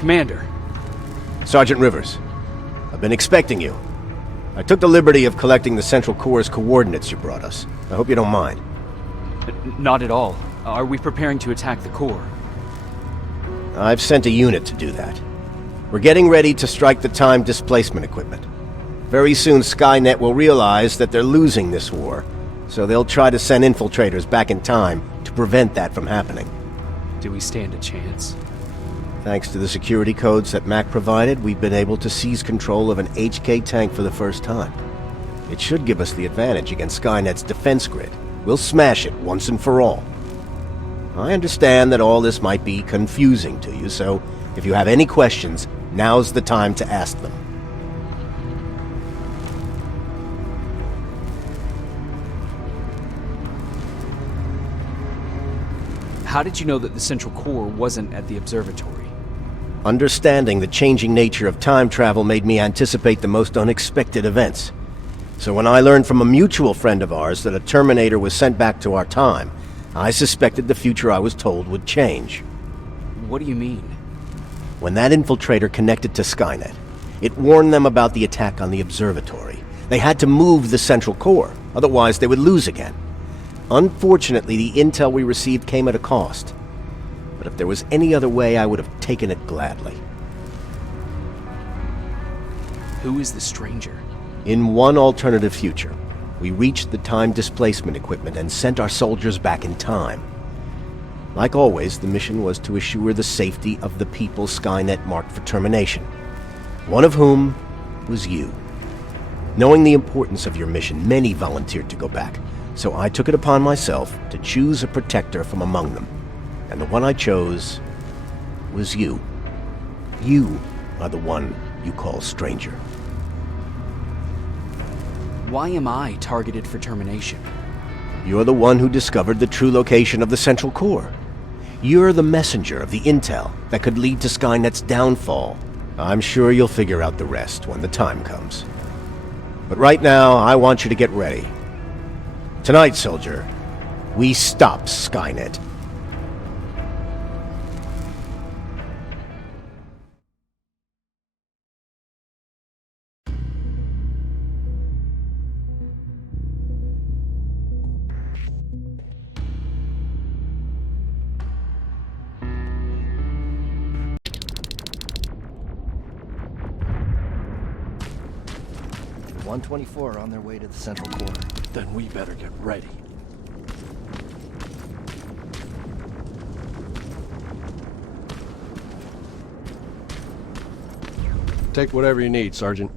Commander. Sergeant Rivers, I've been expecting you. I took the liberty of collecting the Central Core's coordinates you brought us. I hope you don't mind. Not at all. Are we preparing to attack the core? I've sent a unit to do that. We're getting ready to strike the time displacement equipment. Very soon Skynet will realize that they're losing this war, so they'll try to send infiltrators back in time to prevent that from happening. Do we stand a chance? Thanks to the security codes that Mac provided, we've been able to seize control of an HK tank for the first time. It should give us the advantage against Skynet's defense grid. We'll smash it once and for all. I understand that all this might be confusing to you, so if you have any questions, now's the time to ask them. How did you know that the Central Core wasn't at the observatory? Understanding the changing nature of time travel made me anticipate the most unexpected events. So when I learned from a mutual friend of ours that a Terminator was sent back to our time, I suspected the future I was told would change. What do you mean? When that infiltrator connected to Skynet, it warned them about the attack on the observatory. They had to move the Central Core, otherwise they would lose again. Unfortunately, the intel we received came at a cost. But if there was any other way, I would have taken it gladly. Who is the stranger? In one alternative future, we reached the time displacement equipment and sent our soldiers back in time. Like always, the mission was to assure the safety of the people Skynet marked for termination. One of whom was you. Knowing the importance of your mission, many volunteered to go back, so I took it upon myself to choose a protector from among them. And the one I chose was you. You are the one you call stranger. Why am I targeted for termination? You're the one who discovered the true location of the Central Core. You're the messenger of the intel that could lead to Skynet's downfall. I'm sure you'll figure out the rest when the time comes. But right now, I want you to get ready. Tonight, soldier, we stop Skynet. .124 on their way to the Central Core. Then we better get ready. Take whatever you need, Sergeant.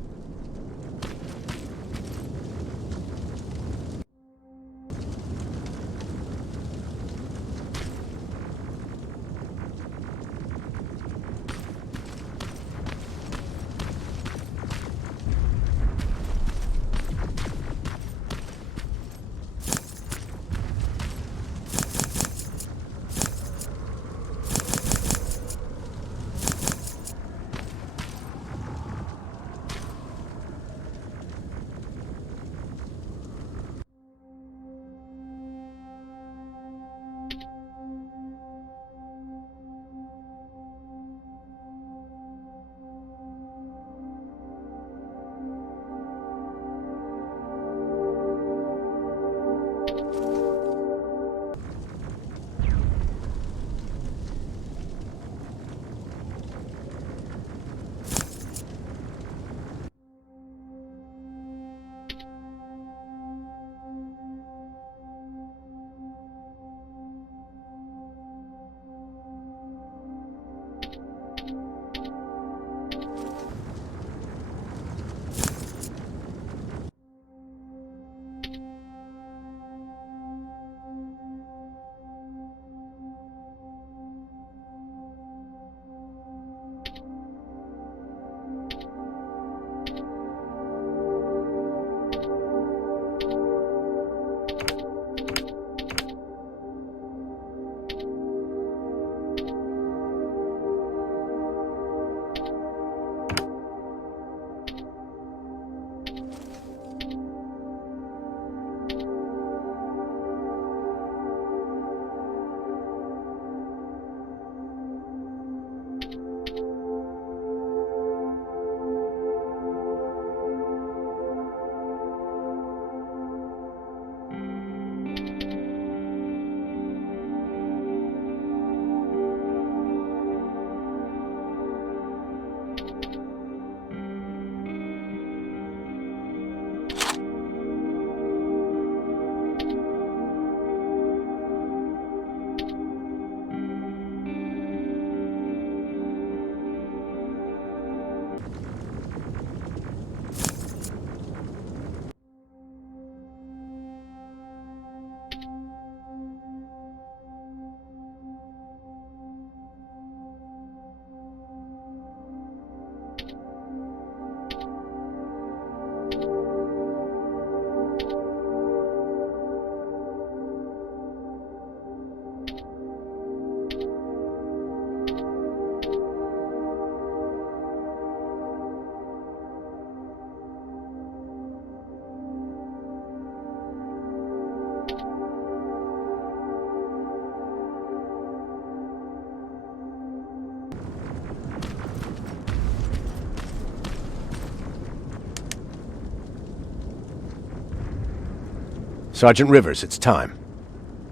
Sergeant Rivers, it's time.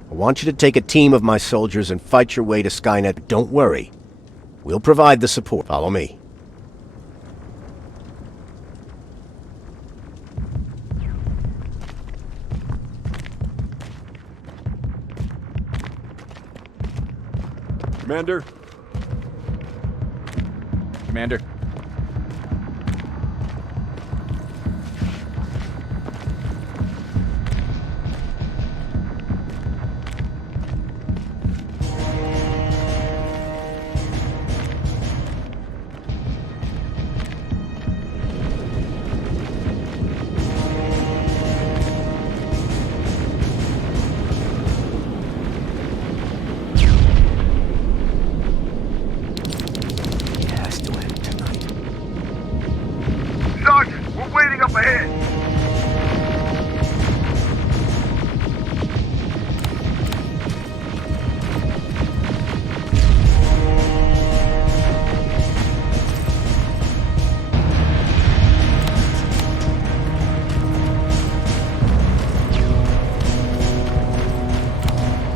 I want you to take a team of my soldiers and fight your way to Skynet. Don't worry. We'll provide the support. Follow me. Commander? Commander. Sergeant, we're waiting up ahead.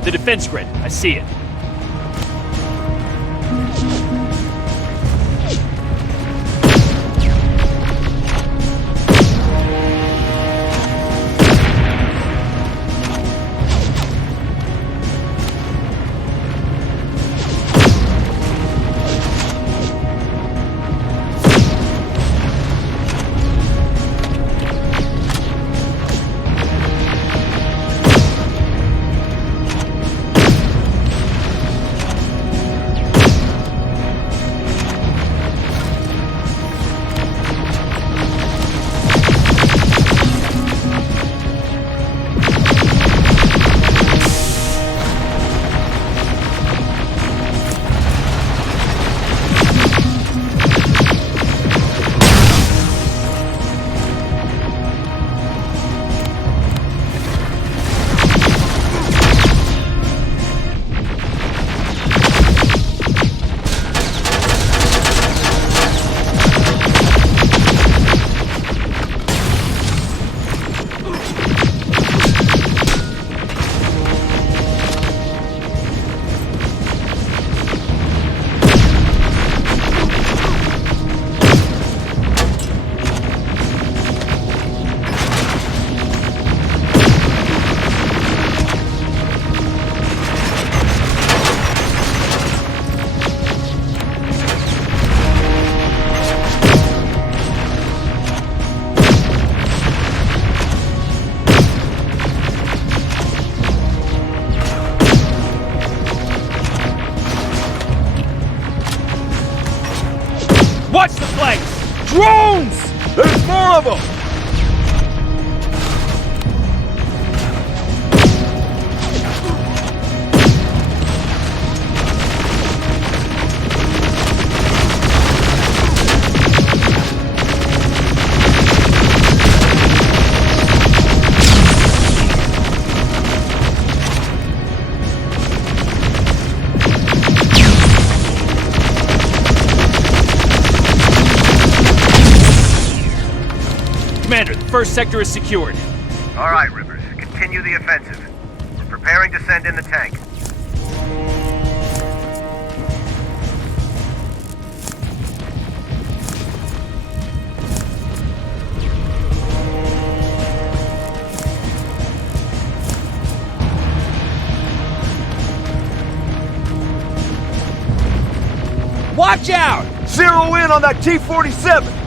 The defense grid. I see it. Watch the flanks! Drones! There's more of them! Commander, the first sector is secured. All right, Rivers. Continue the offensive. We're preparing to send in the tank. Watch out! Zero in on that T-47!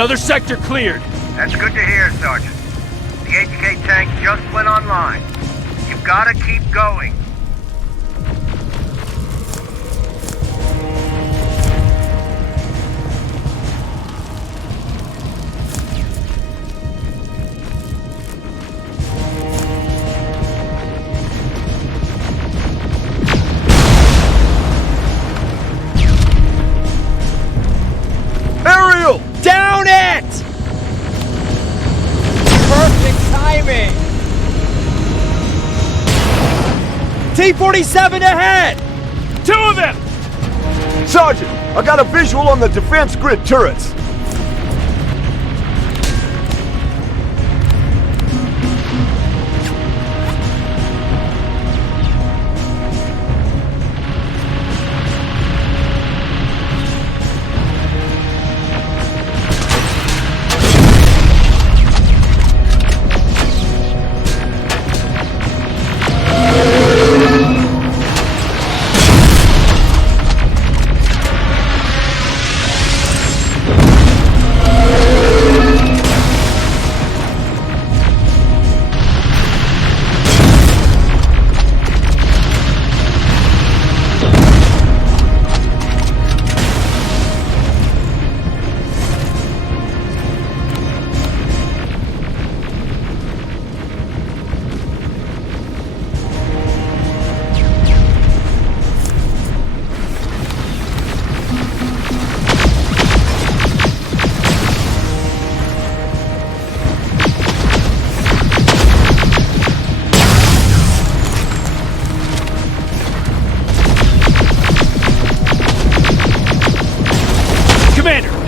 Another sector cleared. That's good to hear, Sergeant. The HK tank just went online. You've gotta keep going. Aerial! Down it! Perfect timing! T-47 ahead! Two of them! Sergeant, I got a visual on the defense grid turrets.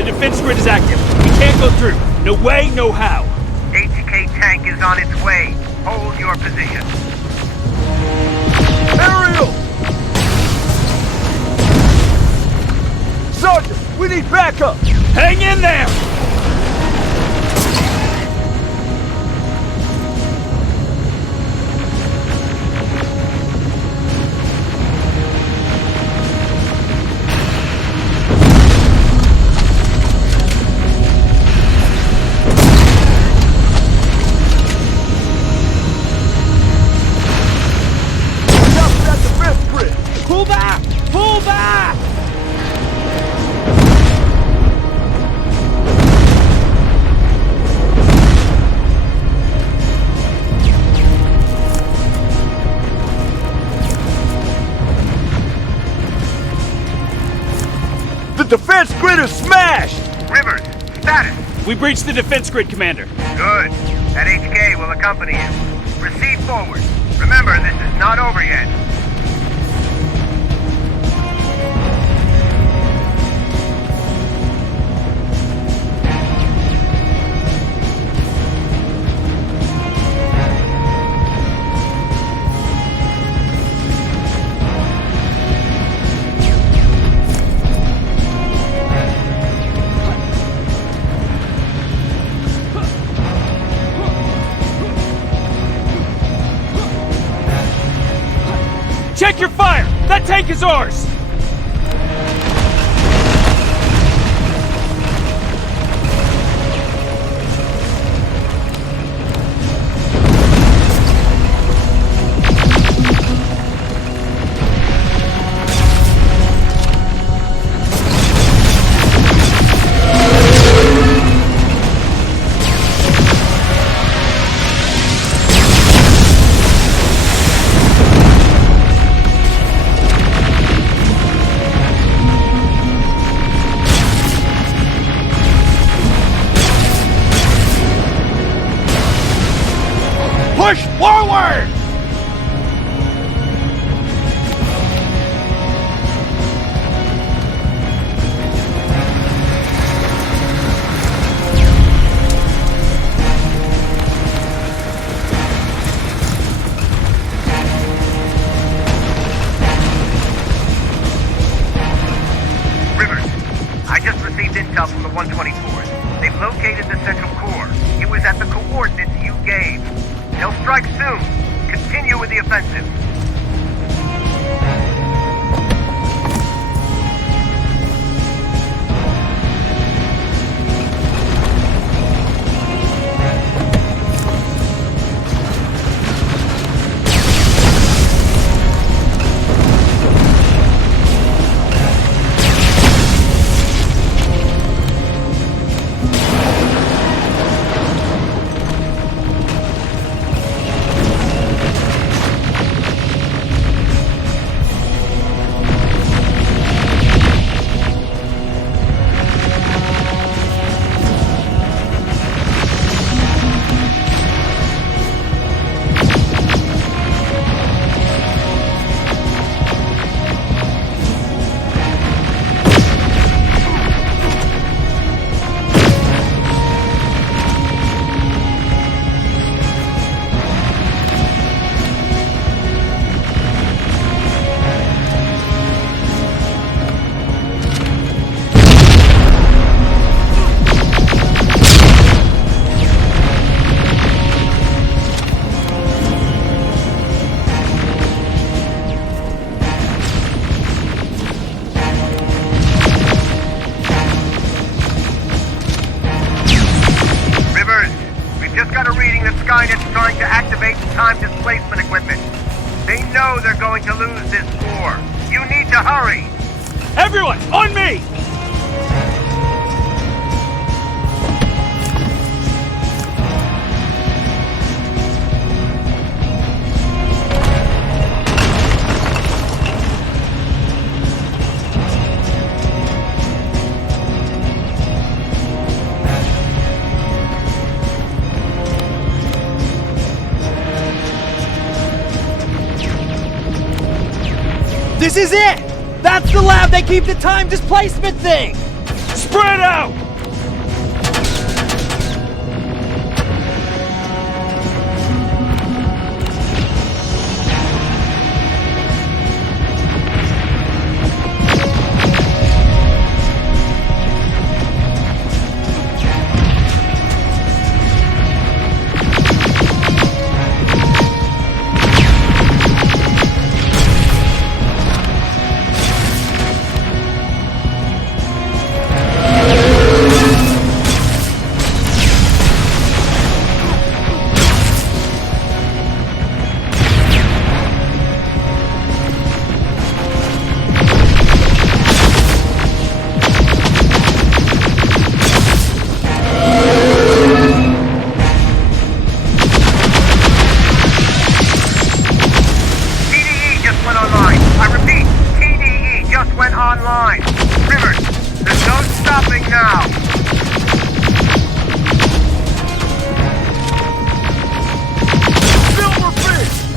Defense grid is active. We can't go through. No way, no how. HK tank is on its way. Hold your position. Aerial! Sergeant, we need backup! Hang in there! Pull back! Pull back! The defense grid is smashed! Rivers, status. We breached the defense grid, Commander. Good. That HK will accompany you. Proceed forward. Remember, this is not over yet. Check your fire! That tank is ours! Push forward! Rivers, I just received intel from the 124th. They've located the central core. It was at the coordinates you gave. They'll strike soon. Continue with the offensive. know they're going to lose this war. You need to hurry. Everyone, on me! This is it! That's the lab they keep the time displacement thing! Spread out!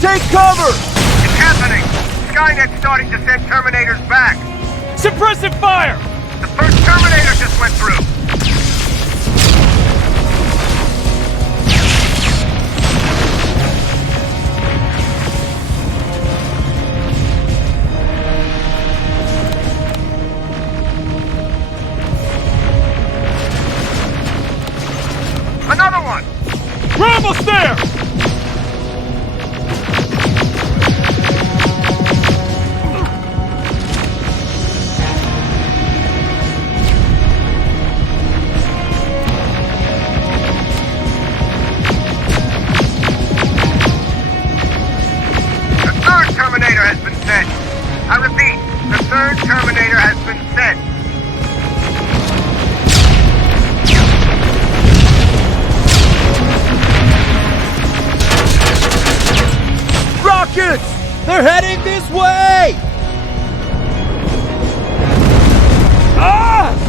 Take cover! It's happening! Skynet's starting to send Terminators back! Suppressive fire! The first Terminator just went through! Another one! We're almost there! I repeat, the third Terminator has been sent. Rockets! They're heading this way! Ah!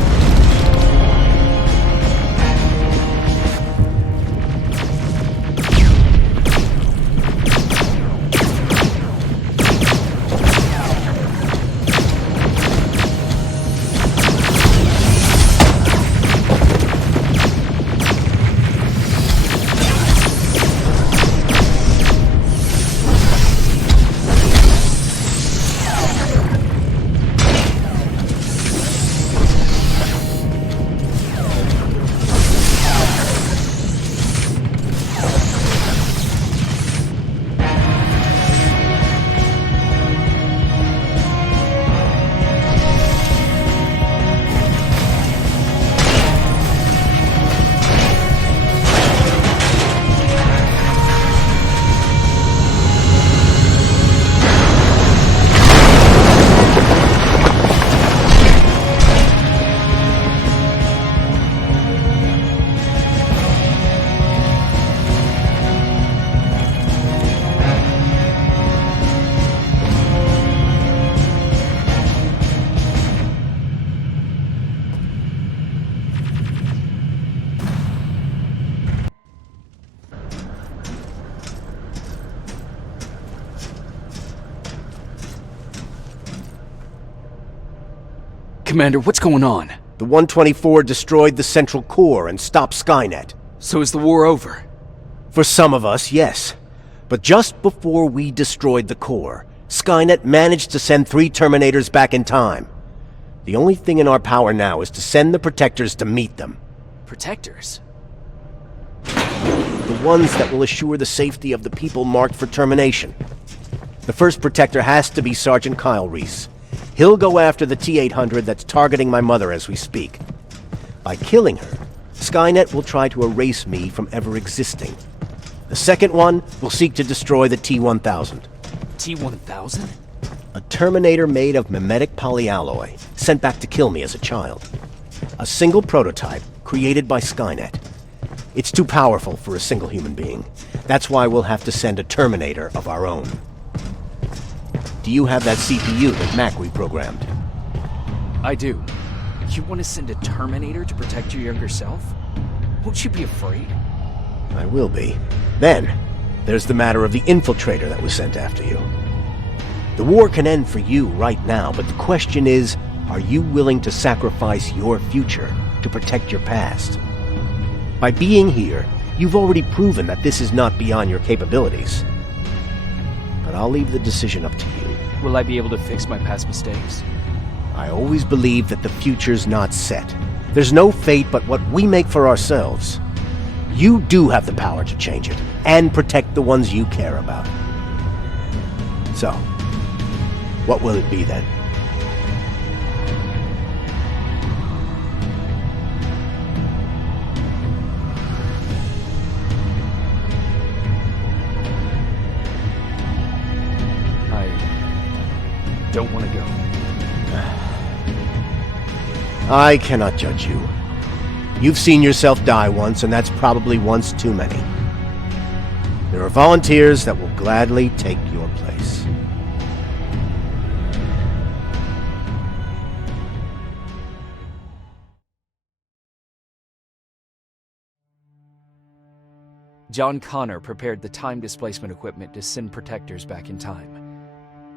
Commander, what's going on? The 124 destroyed the central core and stopped Skynet. So is the war over? For some of us, yes. But just before we destroyed the core, Skynet managed to send 3 Terminators back in time. The only thing in our power now is to send the Protectors to meet them. Protectors? The ones that will assure the safety of the people marked for termination. The first Protector has to be Sergeant Kyle Reese. He'll go after the T-800 that's targeting my mother as we speak. By killing her, Skynet will try to erase me from ever existing. The second one will seek to destroy the T-1000. T-1000? A Terminator made of mimetic polyalloy, sent back to kill me as a child. A single prototype, created by Skynet. It's too powerful for a single human being. That's why we'll have to send a Terminator of our own. Do you have that CPU that Mac reprogrammed? I do. You want to send a Terminator to protect your younger self? Won't you be afraid? I will be. Then, there's the matter of the infiltrator that was sent after you. The war can end for you right now, but the question is, are you willing to sacrifice your future to protect your past? By being here, you've already proven that this is not beyond your capabilities. But I'll leave the decision up to you. Will I be able to fix my past mistakes? I always believe that the future's not set. There's no fate but what we make for ourselves. You do have the power to change it, and protect the ones you care about. So, what will it be then? I don't want to go. I cannot judge you. You've seen yourself die once, and that's probably once too many. There are volunteers that will gladly take your place. John Connor prepared the time displacement equipment to send protectors back in time.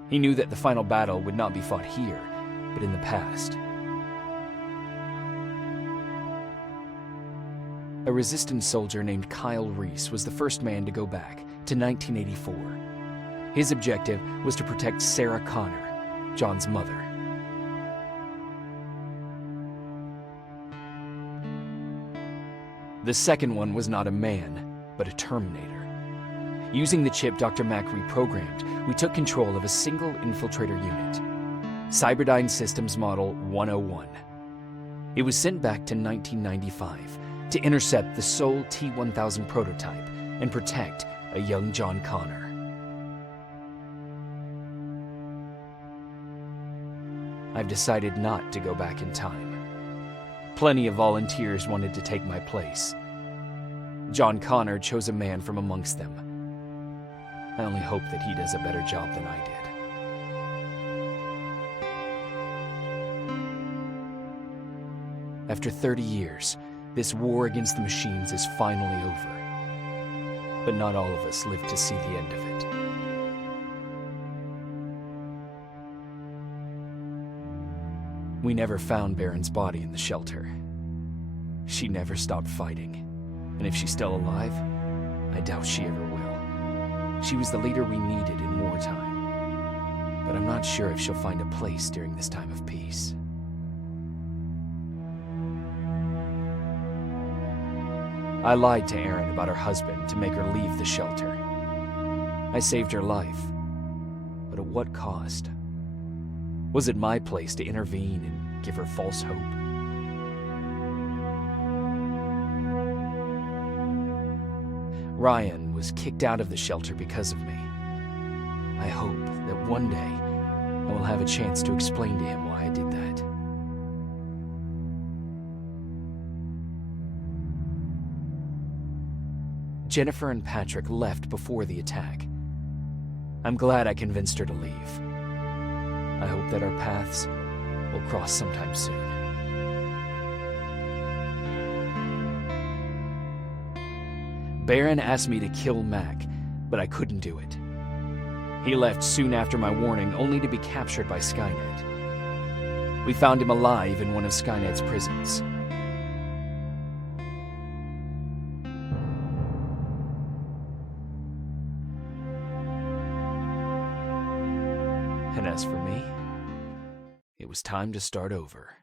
He knew that the final battle would not be fought here, but in the past. A resistance soldier named Kyle Reese was the first man to go back to 1984. His objective was to protect Sarah Connor, John's mother. The second one was not a man, but a Terminator. Using the chip Dr. Mack reprogrammed, we took control of a single infiltrator unit, Cyberdyne Systems Model 101. It was sent back to 1995 to intercept the sole T-1000 prototype and protect a young John Connor. I've decided not to go back in time. Plenty of volunteers wanted to take my place. John Connor chose a man from amongst them. I only hope that he does a better job than I did. After 30 years, this war against the machines is finally over. But not all of us live to see the end of it. We never found Baron's body in the shelter. She never stopped fighting. And if she's still alive, I doubt she ever will. She was the leader we needed in wartime. But I'm not sure if she'll find a place during this time of peace. I lied to Erin about her husband to make her leave the shelter. I saved her life, but at what cost? Was it my place to intervene and give her false hope? Ryan was kicked out of the shelter because of me. I hope that one day I will have a chance to explain to him why I did that. Jennifer and Patrick left before the attack. I'm glad I convinced her to leave. I hope that our paths will cross sometime soon. Baron asked me to kill Mac, but I couldn't do it. He left soon after my warning, only to be captured by Skynet. We found him alive in one of Skynet's prisons. And as for me, it was time to start over.